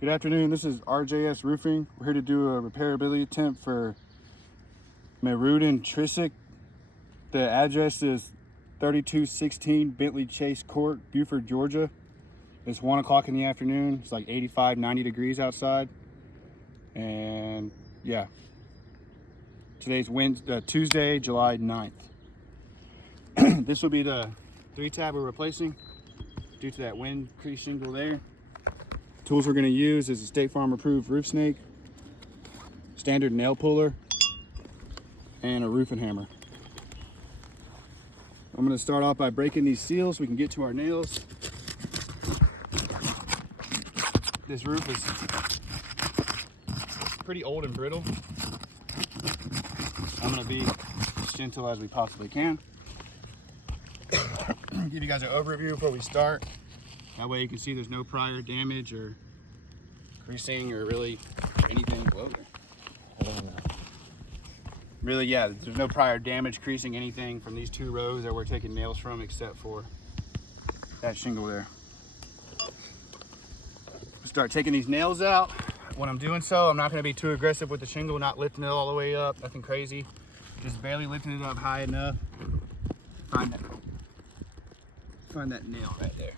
Good afternoon, this is RJS Roofing. We're here to do a repairability attempt for Mehrudin Tricic. The address is 3216 Bentley Chase Court, Buford, Georgia. It's 1 o'clock in the afternoon. It's like 85, 90 degrees outside. And yeah, today's Tuesday, July 9th. This will be the 3-tab we're replacing due to that wind crease shingle there. Tools we're going to use is a State Farm approved roof snake, standard nail puller, and a roofing hammer. I'm going to start off by breaking these seals so we can get to our nails. This roof is pretty old and brittle. I'm going to be as gentle as we possibly can. Give you guys an overview before we start. That way you can see there's no prior damage or creasing or really anything. Whoa. Really, yeah, there's no prior damage, creasing, anything from these 2 rows that we're taking nails from except for that shingle there. Start taking these nails out. When I'm doing so, I'm not going to be too aggressive with the shingle, not lifting it all the way up, nothing crazy. Just barely lifting it up high enough. Find that nail right there.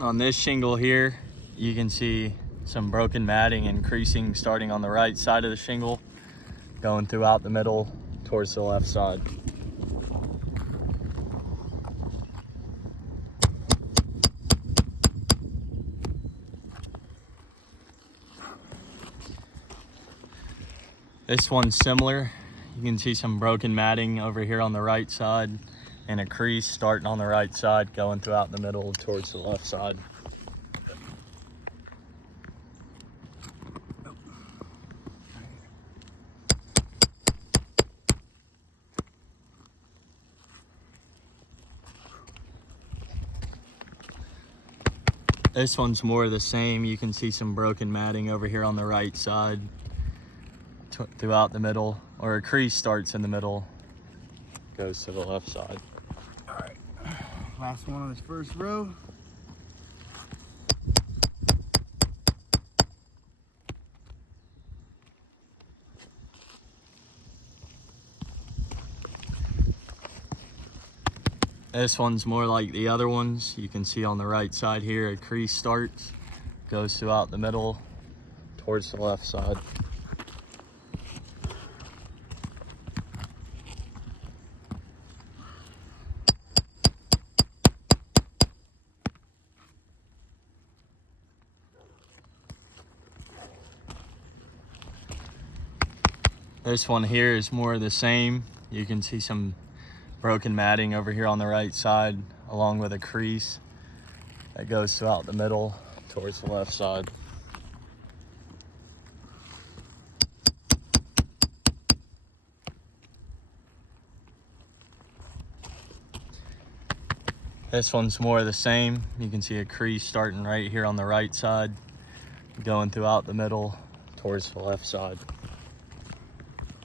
On this shingle here, you can see some broken matting and creasing starting on the right side of the shingle, going throughout the middle towards the left side. This one's similar. You can see some broken matting over here on the right side and a crease starting on the right side going throughout the middle towards the left side. This one's more of the same. You can see some broken matting over here on the right side throughout the middle, or a crease starts in the middle, goes to the left side. All right, last one on this first row. This one's more like the other ones. You can see on the right side here, a crease starts, goes throughout the middle towards the left side. This one here is more of the same. You can see some broken matting over here on the right side, along with a crease that goes throughout the middle towards the left side. This one's more of the same. You can see a crease starting right here on the right side, going throughout the middle towards the left side.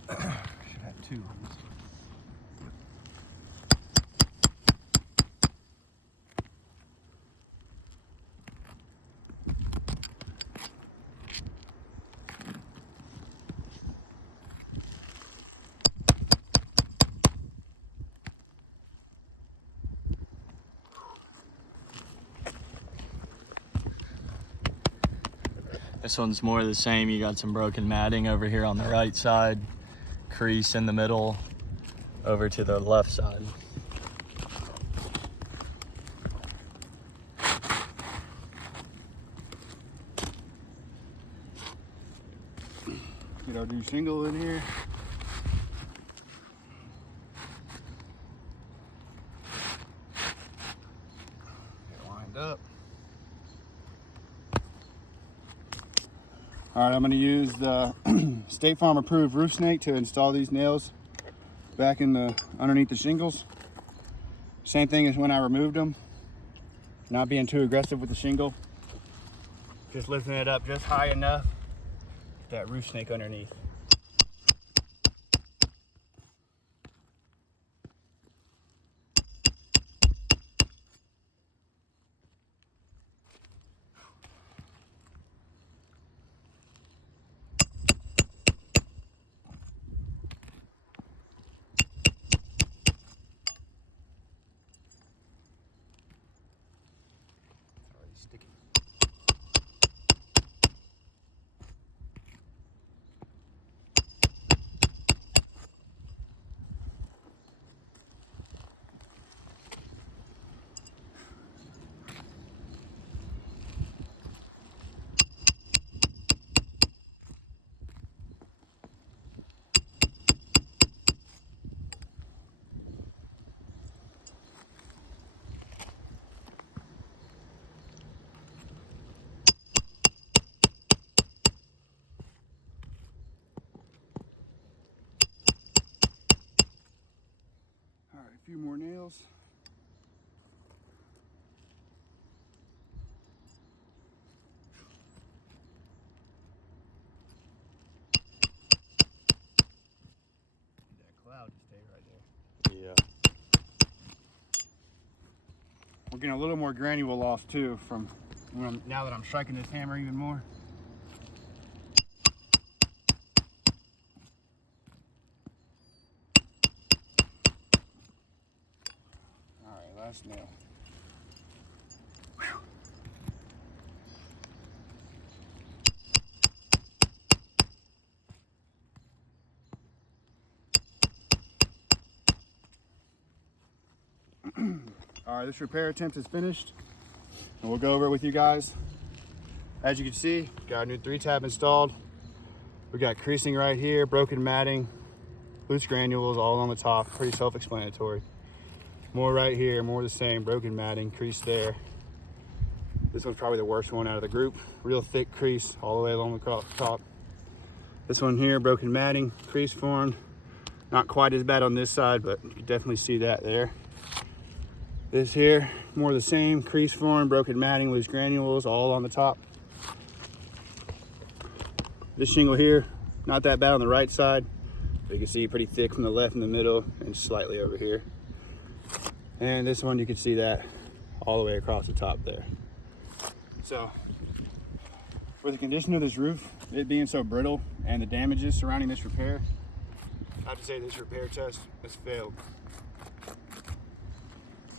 Should have 2 on this one. This one's more of the same. You got some broken matting over here on the right side, crease in the middle over to the left side. Get our new shingle in here. Get lined up. All right, I'm going to use the State Farm approved roof snake to install these nails back in the underneath the shingles. Same thing as when I removed them. Not being too aggressive with the shingle. Just lifting it up just high enough. That roof snake underneath. few more nails. That cloud just stayed right there. Yeah. We're getting a little more granule off too from now that I'm striking this hammer even more. All right, last nail. Whew. All right, this repair attempt is finished, and we'll go over it with you guys. As you can see, got our new 3-tab installed. We got creasing right here, broken matting, loose granules all on the top, pretty self-explanatory. More right here, more the same, broken matting, crease there. This one's probably the worst one out of the group. Real thick crease all the way along the top. This one here, broken matting, crease formed. Not quite as bad on this side, but you can definitely see that there. This here, more the same, crease form, broken matting, loose granules, all on the top. This shingle here, not that bad on the right side. But you can see pretty thick from the left in the middle and slightly over here. And this one, you can see that all the way across the top there. So, for the condition of this roof, it being so brittle and the damages surrounding this repair, I have to say this repair test has failed.